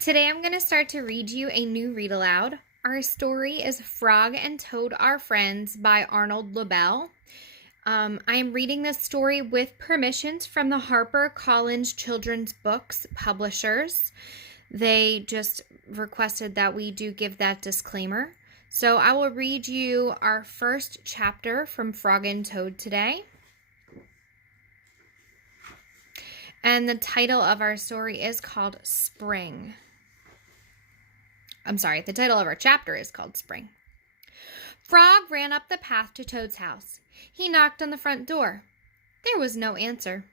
Today I'm going to start to read you a new read aloud. Our story is Frog and Toad Are Friends by Arnold Lobel. I am reading this story with permissions from the HarperCollins Children's Books publishers. They just requested that we do give that disclaimer. So I will read you our first chapter from Frog and Toad today. And the title of our story is called Spring. The title of our chapter is called Spring. Frog ran up the path to Toad's house. He knocked on the front door. There was no answer.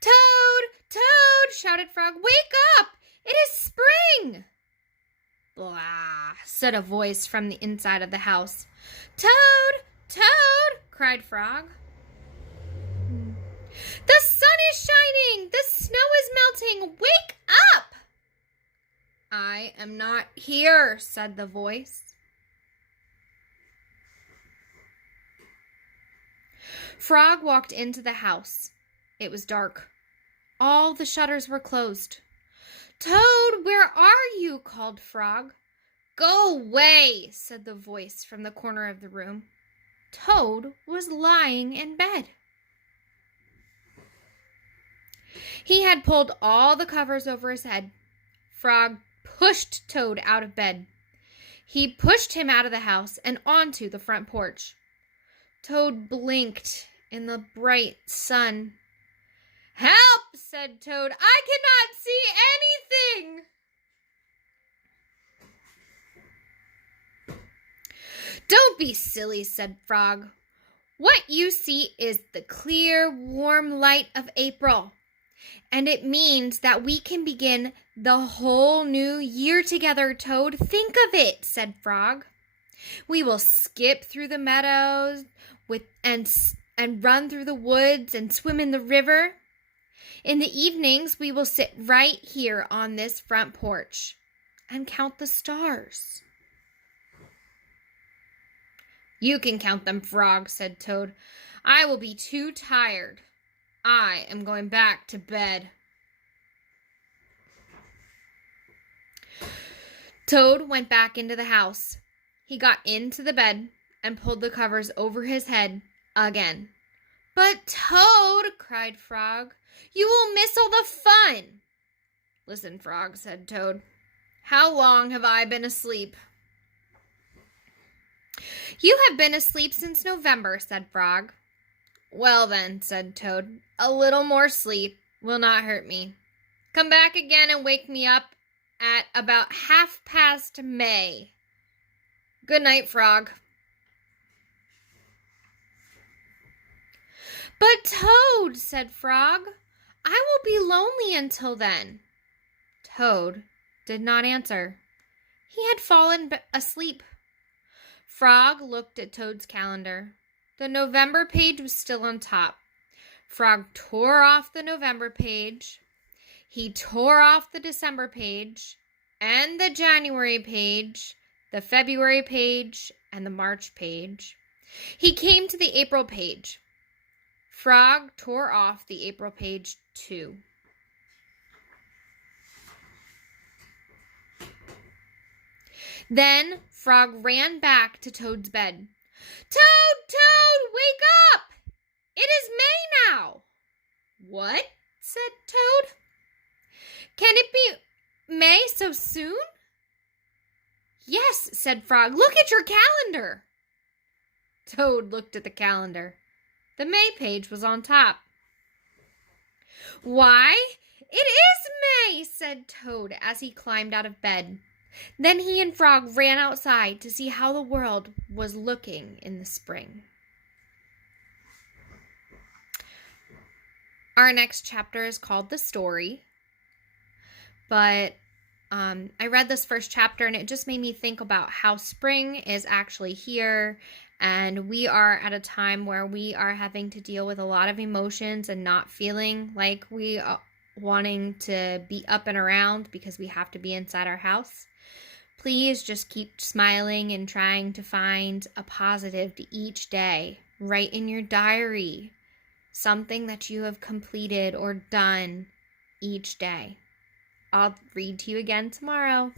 "Toad! Toad!" shouted Frog. "Wake up! It is spring!" "Blah!" said a voice from the inside of the house. "Toad! Toad!" cried Frog. "The sun is shining! The snow is melting! Wake up!" "I am not here," said the voice. Frog walked into the house. It was dark. All the shutters were closed. "Toad, where are you?" called Frog. "Go away," said the voice from the corner of the room. Toad was lying in bed. He had pulled all the covers over his head. Frog pushed Toad out of bed. He pushed him out of the house and onto the front porch. Toad blinked in the bright sun. "Help!" said Toad. "I cannot see anything!" "Don't be silly," said Frog. "What you see is the clear, warm light of April. And it means that we can begin the whole new year together, Toad. Think of it," said Frog. "We will skip through the meadows and run through the woods and swim in the river. In the evenings, we will sit right here on this front porch and count the stars." "You can count them, Frog," said Toad. "I will be too tired. I am going back to bed." Toad went back into the house. He got into the bed and pulled the covers over his head again. "But Toad," cried Frog, "you will miss all the fun." "Listen, Frog," said Toad. "How long have I been asleep?" "You have been asleep since November," said Frog. "Well then," said Toad, "a little more sleep will not hurt me. Come back again and wake me up at about 1/2 May. Good night, Frog." "But Toad," said Frog, "I will be lonely until then." Toad did not answer. He had fallen asleep. Frog looked at Toad's calendar. The November page was still on top. Frog tore off the November page. He tore off the December page and the January page, the February page, and the March page. He came to the April page. Frog tore off the April page too. Then Frog ran back to Toad's bed. "Toad, Toad, wake up! It is May now." "What?" said Toad. "Can it be May so soon?" "Yes," said Frog. "Look at your calendar." Toad looked at the calendar. The May page was on top. "Why, it is May," said Toad as he climbed out of bed. Then he and Frog ran outside to see how the world was looking in the spring. Our next chapter is called The Story. But I read this first chapter and it just made me think about how spring is actually here. And we are at a time where we are having to deal with a lot of emotions and not feeling like we are wanting to be up and around because we have to be inside our house. Please just keep smiling and trying to find a positive to each day. Write in your diary something that you have completed or done each day. I'll read to you again tomorrow.